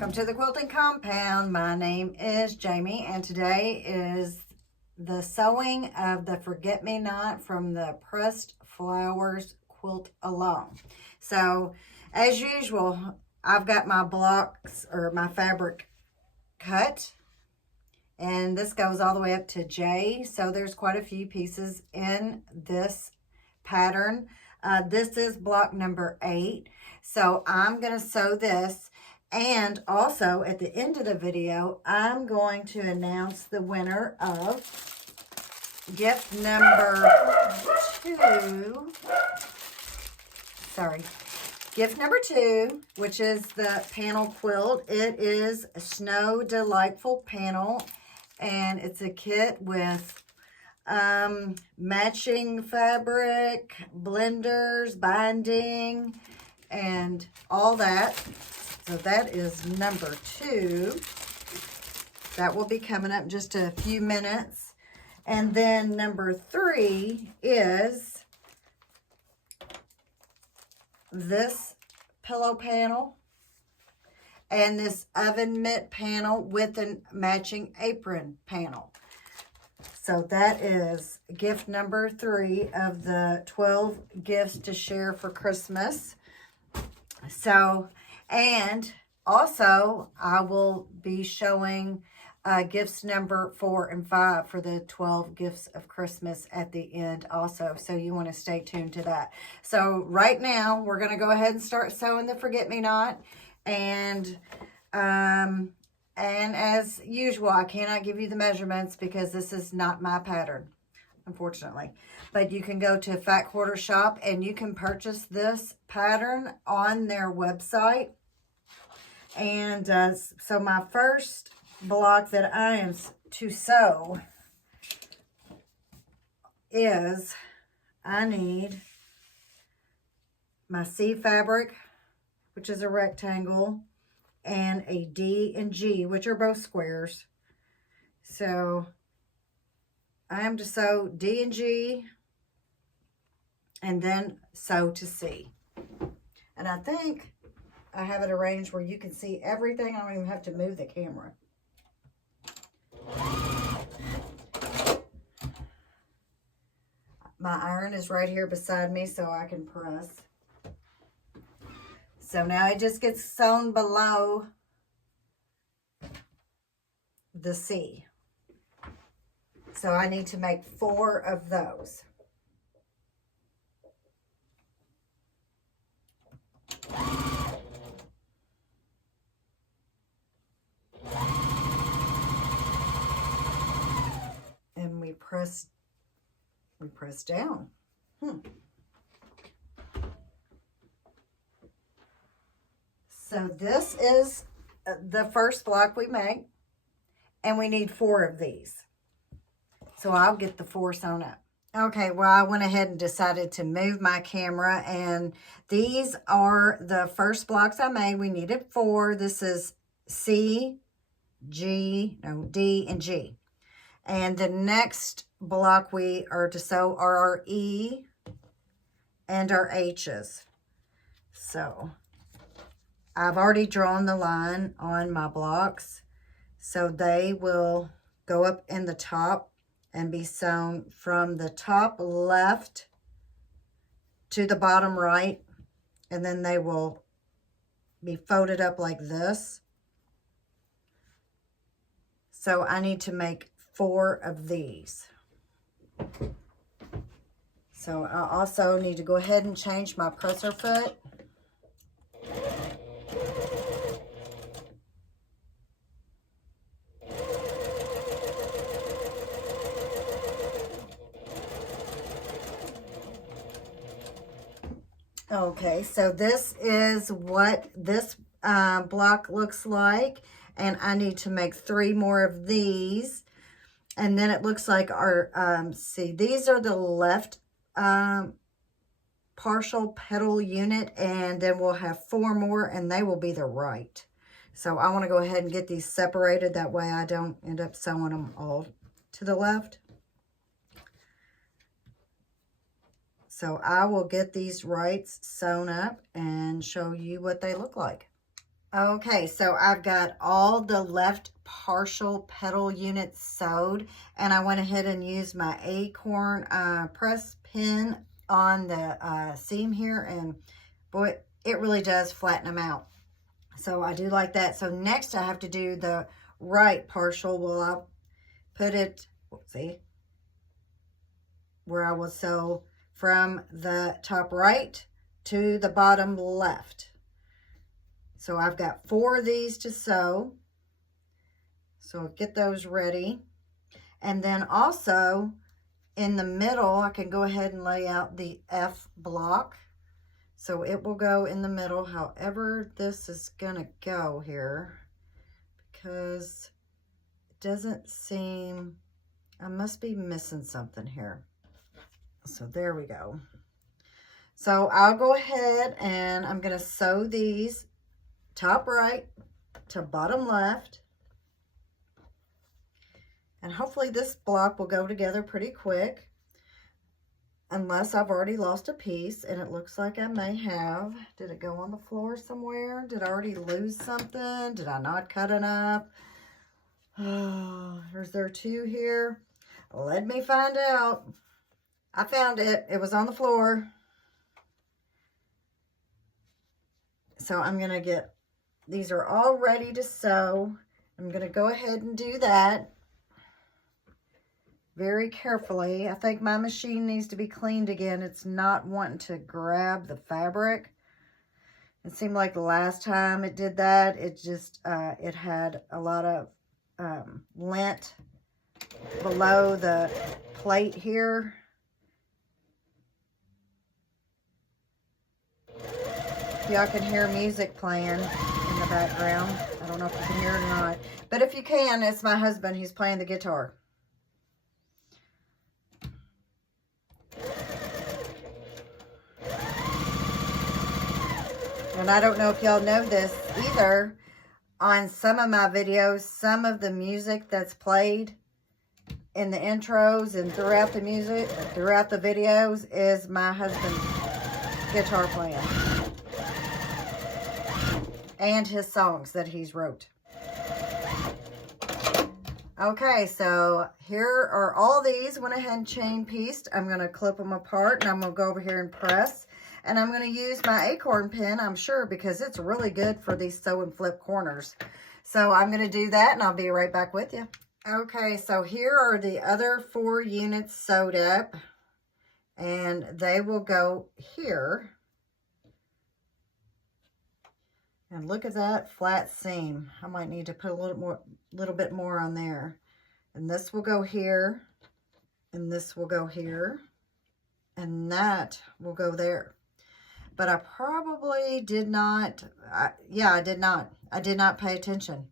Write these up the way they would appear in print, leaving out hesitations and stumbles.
Welcome to the Quilting Compound. My name is Jamie, and today is the sewing of the Forget-Me-Not from the Pressed Flowers Quilt Along. So, as usual, I've got my blocks or my fabric cut, and this goes all the way up to J. So there's quite a few pieces in this pattern. This is block number 8. So I'm going to sew this. And also, at the end of the video, I'm going to announce the winner of gift number 2. Gift number 2, which is the panel quilt. It is a Snow Delightful panel, and it's a kit with matching fabric, blenders, binding, and all that. So that is number 2. That will be coming up in just a few minutes. And then number 3 is this pillow panel and this oven mitt panel with a matching apron panel. So that is gift number 3 of the 12 gifts to share for Christmas. So, and also I will be showing gifts number 4 and 5 for the 12 gifts of Christmas at the end also. So you want to stay tuned to that. So right now we're going to go ahead and start sewing the Forget-Me-Not. And as usual, I cannot give you the measurements because this is not my pattern, unfortunately. But you can go to Fat Quarter Shop and you can purchase this pattern on their website. And so my first block that I am to sew is I need my C fabric, which is a rectangle, and a D and G, which are both squares. So I am to sew D and G and then sew to C. And I think I have it arranged where you can see everything. I don't even have to move the camera. My iron is right here beside me so I can press. So now it just gets sewn below the C. So I need to make 4 of those. And we press down. So this is the first block we make, and we need 4 of these. So I'll get the 4 sewn up. Okay, well, I went ahead and decided to move my camera, and these are the first blocks I made. We needed 4. This is C, D, and G. And the next block we are to sew are our E and our H's. So I've already drawn the line on my blocks, so they will go up in the top and be sewn from the top left to the bottom right, and then they will be folded up like this. So I need to make 4 of these. So I also need to go ahead and change my presser foot. Okay, so this is what this block looks like, and I need to make 3 more of these. And then it looks like our, see, these are the left partial petal unit, and then we'll have 4 more, and they will be the right. So I want to go ahead and get these separated. That way I don't end up sewing them all to the left. So I will get these rights sewn up and show you what they look like. Okay, so I've got all the left partial petal units sewed, and I went ahead and used my acorn press pin on the seam here, and boy, it really does flatten them out. So I do like that. So next I have to do the right partial. Well, I'll put it, see, where I will sew from the top right to the bottom left. So I've got 4 of these to sew. So get those ready. And then also in the middle, I can go ahead and lay out the F block. So it will go in the middle, however this is gonna go here, because it doesn't seem, I must be missing something here. So there we go. So I'll go ahead and I'm gonna sew these top right to bottom left. And hopefully this block will go together pretty quick, unless I've already lost a piece, and it looks like I may have. Did it go on the floor somewhere? Did I already lose something? Did I not cut enough? Oh, is there 2 here? Let me find out. I found it. It was on the floor. So I'm going to get, these are all ready to sew. I'm going to go ahead and do that very carefully. I think my machine needs to be cleaned again. It's not wanting to grab the fabric. It seemed like the last time it did that, it just, it had a lot of lint below the plate here. Y'all can hear music playing in the background. I don't know if you can hear it or not. But if you can, it's my husband. He's playing the guitar. And I don't know if y'all know this either. On some of my videos, some of the music that's played in the intros and throughout the music, throughout the videos, is my husband's guitar playing. And his songs that he's wrote. Okay, so here are all these. Went ahead and chain pieced. I'm going to clip them apart, and I'm going to go over here and press. And I'm going to use my acorn pin, I'm sure, because it's really good for these sew and flip corners. So I'm going to do that, and I'll be right back with you. Okay, so here are the other 4 units sewed up, and they will go here. And look at that flat seam. I might need to put a little bit more on there. And this will go here, and this will go here, and that will go there. But I probably did not, yeah, I did not. I did not pay attention.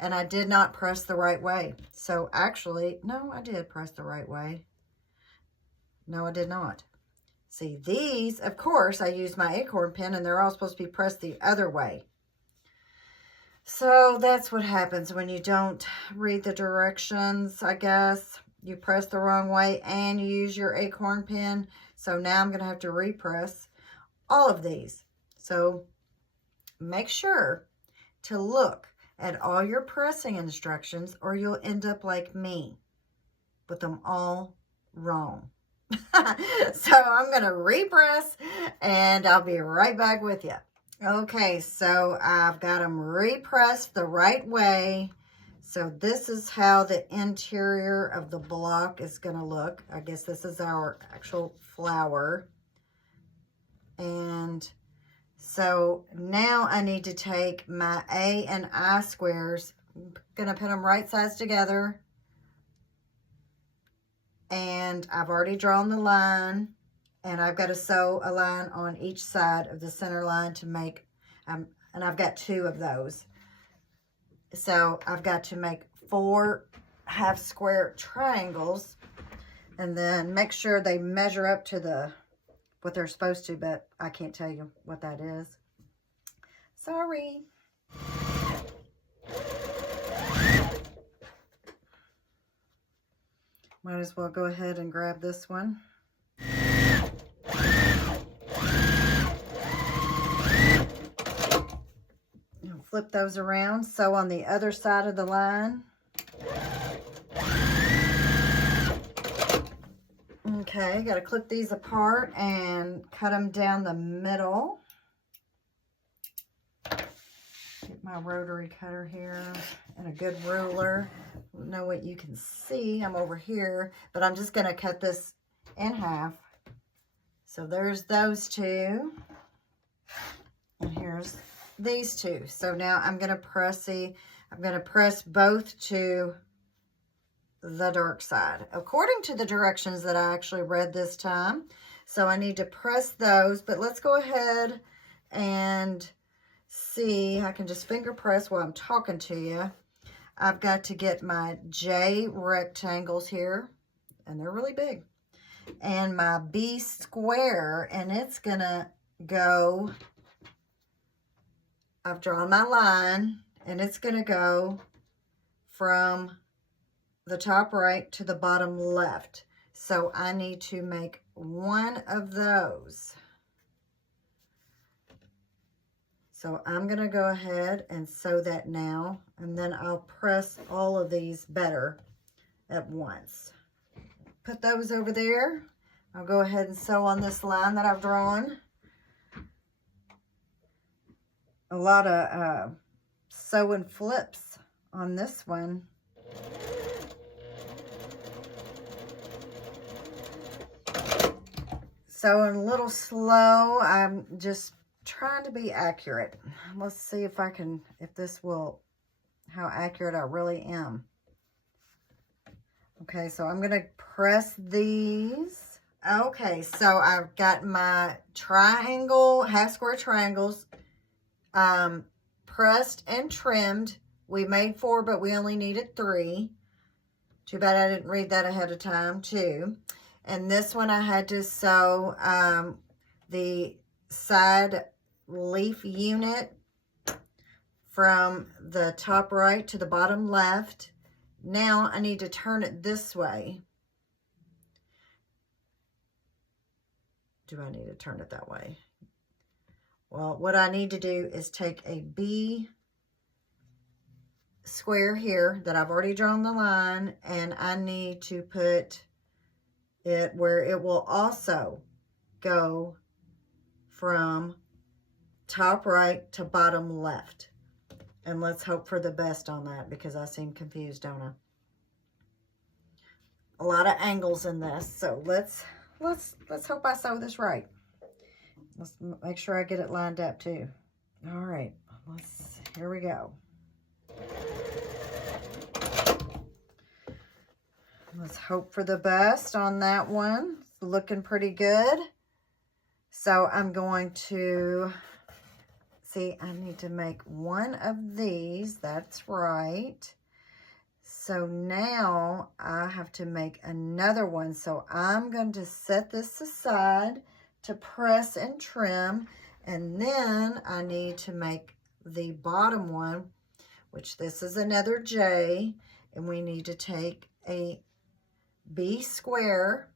And I did not press the right way. So actually, no, I did press the right way. No, I did not. See, these, of course, I used my acorn pin, and they're all supposed to be pressed the other way. So that's what happens when you don't read the directions, I guess. You press the wrong way and you use your acorn pin. So now I'm going to have to repress all of these. So make sure to look at all your pressing instructions, or you'll end up like me with them all wrong. So I'm going to repress, and I'll be right back with you. Okay, so I've got them repressed the right way. So this is how the interior of the block is going to look. I guess this is our actual flower. And so now I need to take my A and I squares. I'm going to put them right sides together. And I've already drawn the line. And I've got to sew a line on each side of the center line to make, and I've got 2 of those. So I've got to make 4 half square triangles, and then make sure they measure up to what they're supposed to, but I can't tell you what that is. Sorry. Might as well go ahead and grab this one. flip those around, sew on the other side of the line. Okay, got to clip these apart and cut them down the middle. Get my rotary cutter here and a good ruler. I don't know what you can see. I'm over here, but I'm just going to cut this in half. So there's those two. And here's these two. So now I'm going to press both to the dark side according to the directions that I actually read this time. So I need to press those, but let's go ahead and see. I can just finger press while I'm talking to you. I've got to get my J rectangles here, and they're really big, and my B square, and it's gonna go, I've drawn my line, and it's gonna go from the top right to the bottom left. So I need to make one of those. So I'm going to go ahead and sew that now, and then I'll press all of these better at once. Put those over there. I'll go ahead and sew on this line that I've drawn. A lot of sew and flips on this one. Sewing a little slow. I'm just trying to be accurate. Let's see if I can, how accurate I really am. Okay, so I'm going to press these. Okay, so I've got my triangle, half square triangles, pressed and trimmed. We made 4, but we only needed 3. Too bad I didn't read that ahead of time, too. And this one I had to sew the side leaf unit from the top right to the bottom left. Now I need to turn it this way. Do I need to turn it that way? Well, what I need to do is take a B square here that I've already drawn the line, and I need to put it where it will also go from top right to bottom left. And let's hope for the best on that, because I seem confused, don't I? A lot of angles in this, so let's hope I sew this right. Let's make sure I get it lined up too. All right, here we go. Let's hope for the best on that one. It's looking pretty good. So I'm going to, see, I need to make one of these. That's right. So now I have to make another one. So I'm going to set this aside to press and trim. And then I need to make the bottom one, which this is another J. And we need to take a B square,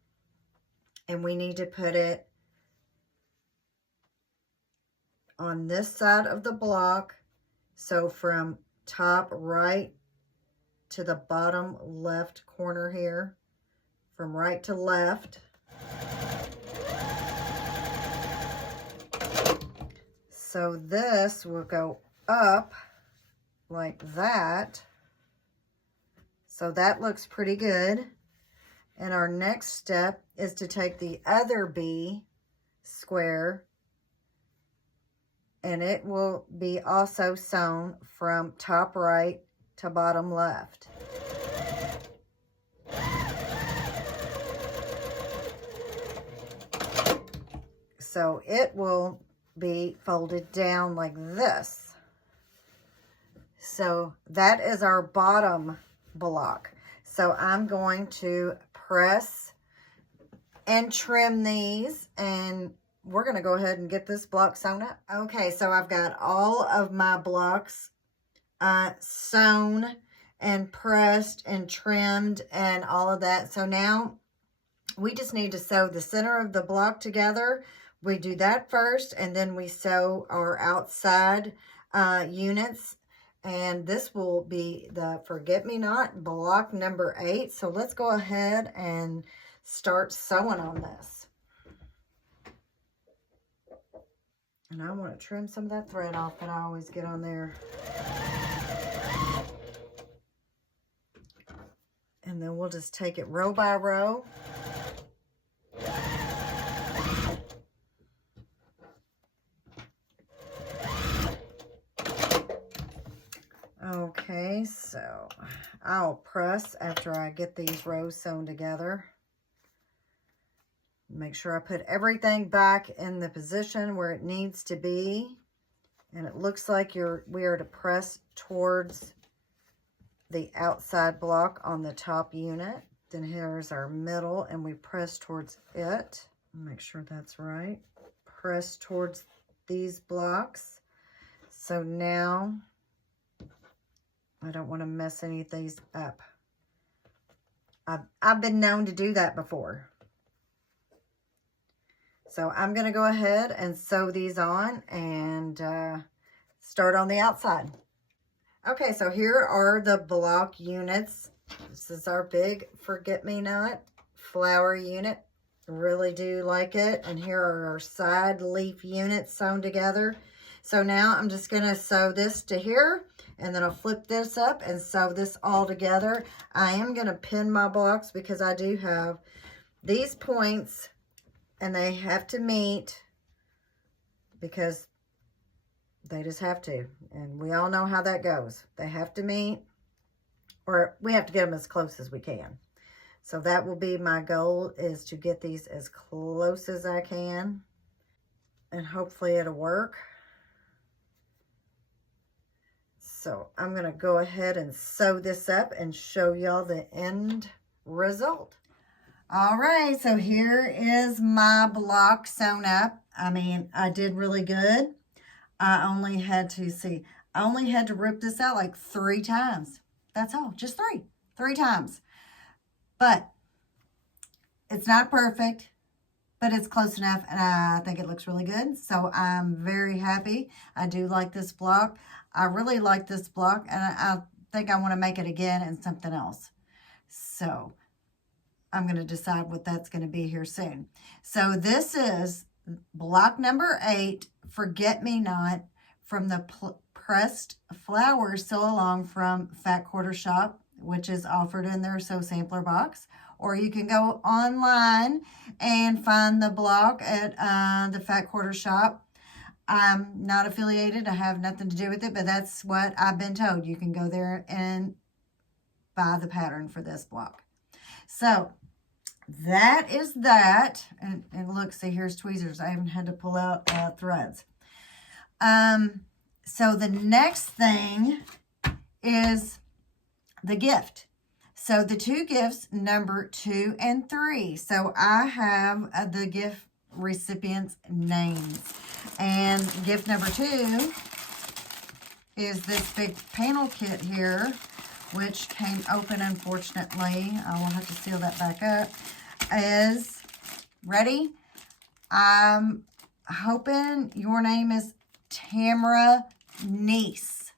and we need to put it on this side of the block. So from top right to the bottom left corner here, from right to left. So this will go up like that. So that looks pretty good. And our next step is to take the other B square, and it will be also sewn from top right to bottom left. So it will be folded down like this. So that is our bottom block. So I'm going to press and trim these, and we're going to go ahead and get this block sewn up. Okay, so I've got all of my blocks sewn and pressed and trimmed and all of that. So now we just need to sew the center of the block together. We do that first, and then we sew our outside units. And this will be the Forget-Me-Not block number 8. So let's go ahead and start sewing on this. And I want to trim some of that thread off that I always get on there. And then we'll just take it row by row. Okay, so I'll press after I get these rows sewn together. Make sure I put everything back in the position where it needs to be. And it looks like we are to press towards the outside block on the top unit. Then here's our middle, and we press towards it. Make sure that's right. Press towards these blocks. So now, I don't want to mess any of these up. I've been known to do that before. So I'm going to go ahead and sew these on and start on the outside. Okay, so here are the block units. This is our big Forget-Me-Not flower unit. Really do like it. And here are our side leaf units sewn together. So now I'm just going to sew this to here, and then I'll flip this up and sew this all together. I am going to pin my blocks because I do have these points, and they have to meet because they just have to. And we all know how that goes. They have to meet, or we have to get them as close as we can. So that will be my goal, is to get these as close as I can. And hopefully it'll work. So I'm going to go ahead and sew this up and show y'all the end result. All right, so here is my block sewn up. I mean, I did really good. I only had to rip this out like 3 times. That's all, just 3 times. But it's not perfect, but it's close enough, and I think it looks really good. So I'm very happy. I do like this block. I really like this block, and I think I want to make it again in something else. So I'm going to decide what that's going to be here soon. So this is block number 8, Forget-Me-Not, from the pressed flowers sew along from Fat Quarter Shop, which is offered in their sew sampler box. Or you can go online and find the block at the Fat Quarter Shop. I'm not affiliated. I have nothing to do with it, but that's what I've been told. You can go there and buy the pattern for this block. So that is that. And look, see, here's tweezers. I haven't had to pull out threads. So the next thing is the gift. So the 2 gifts, number 2 and 3. So I have the gift recipients' names. And gift number 2 is this big panel kit here, which came open, unfortunately. I will have to seal that back up. Is, ready? I'm hoping your name is Tamara Niece.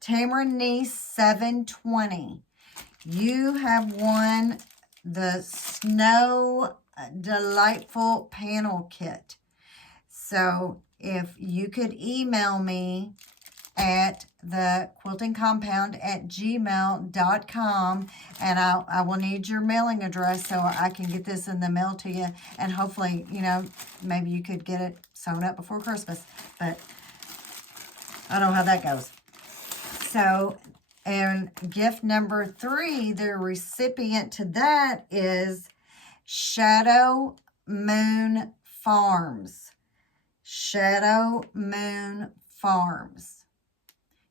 Tamara Niece 720. You have won the Snow Delightful Panel Kit. So if you could email me at thequiltingcompound@gmail.com, and I will need your mailing address so I can get this in the mail to you, and hopefully, you know, maybe you could get it sewn up before Christmas, but I don't know how that goes. So, and gift number 3, the recipient to that is Shadow Moon Farms. Shadow Moon Farms.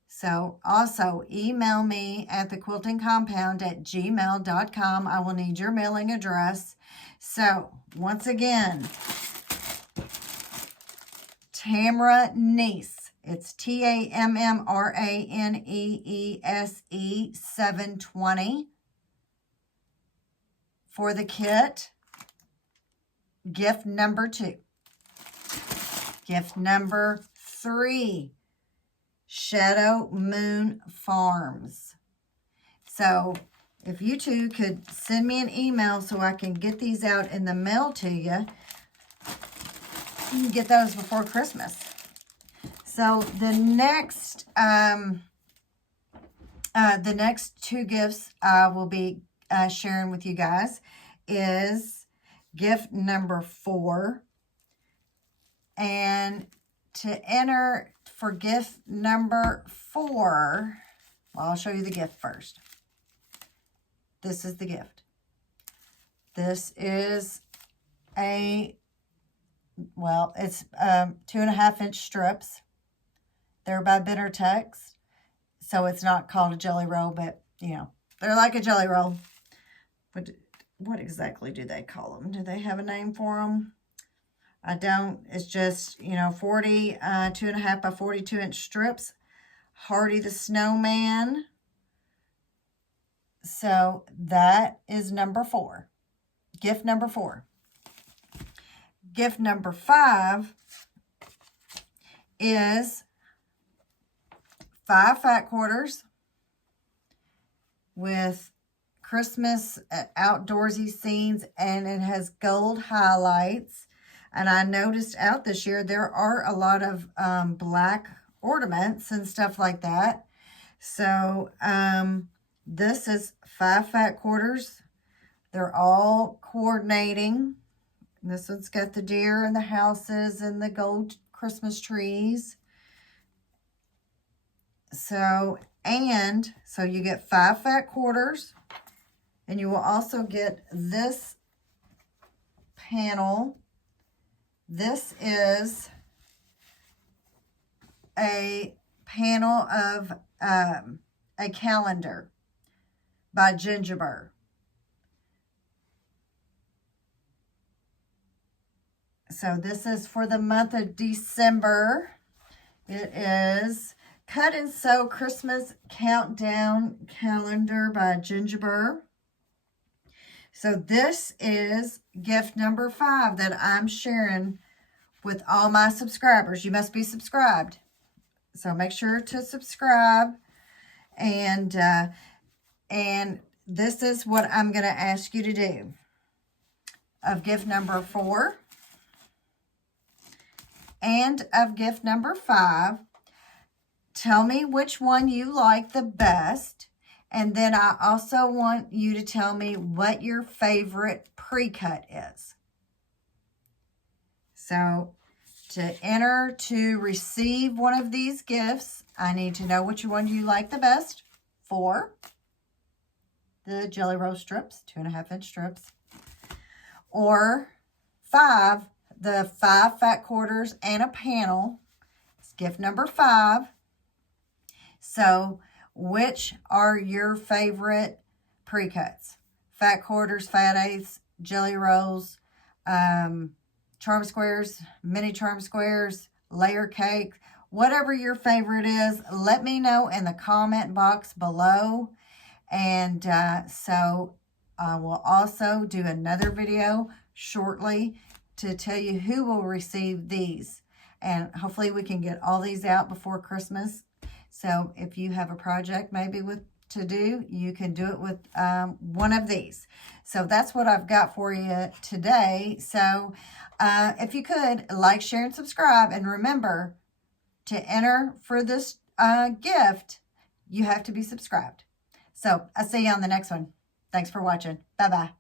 So also email me at thequiltingcompound@gmail.com. I will need your mailing address. So once again, Tamara Niece. It's TAMMRANEESE 720 for the kit. Gift number 2. Gift number 3. Shadow Moon Farms. So if you two could send me an email so I can get these out in the mail to you, you can get those before Christmas. So the next two gifts I will be sharing with you guys is gift number 4. And to enter for gift number 4, well, I'll show you the gift first. This is the gift. This is it's 2.5-inch strips. They're by Bitter Text, so it's not called a jelly roll, but, you know, they're like a jelly roll. But what exactly do they call them? Do they have a name for them? I don't. It's just, 40, 2.5 by 42-inch strips. Hardy the Snowman. So that is number 4. Gift number 4. Gift number 5 is 5 fat quarters with Christmas outdoorsy scenes, and it has gold highlights. And I noticed out this year there are a lot of black ornaments and stuff like that. So this is 5 fat quarters. They're all coordinating. This one's got the deer and the houses and the gold Christmas trees. So you get 5 fat quarters, and you will also get this panel. This is a panel of a calendar by Gingerbread. So this is for the month of December. It is Cut and Sew Christmas Countdown Calendar by Gingerbread. So this is gift number 5 that I'm sharing with all my subscribers. You must be subscribed. So make sure to subscribe. And this is what I'm going to ask you to do. Of gift number 4 and of gift number 5, tell me which one you like the best. And then I also want you to tell me what your favorite pre-cut is. So to enter to receive one of these gifts, I need to know which one you like the best. 4, the jelly roll strips, 2.5-inch strips. Or 5, the 5 fat quarters and a panel. It's gift number 5. So which are your favorite pre-cuts? Fat quarters, fat eighths, jelly rolls, charm squares, mini charm squares, layer cake, whatever your favorite is, let me know in the comment box below. And so I will also do another video shortly to tell you who will receive these. And hopefully we can get all these out before Christmas. So if you have a project maybe to do, you can do it with one of these. So that's what I've got for you today. So if you could, like, share, and subscribe. And remember, to enter for this gift, you have to be subscribed. So I'll see you on the next one. Thanks for watching. Bye-bye.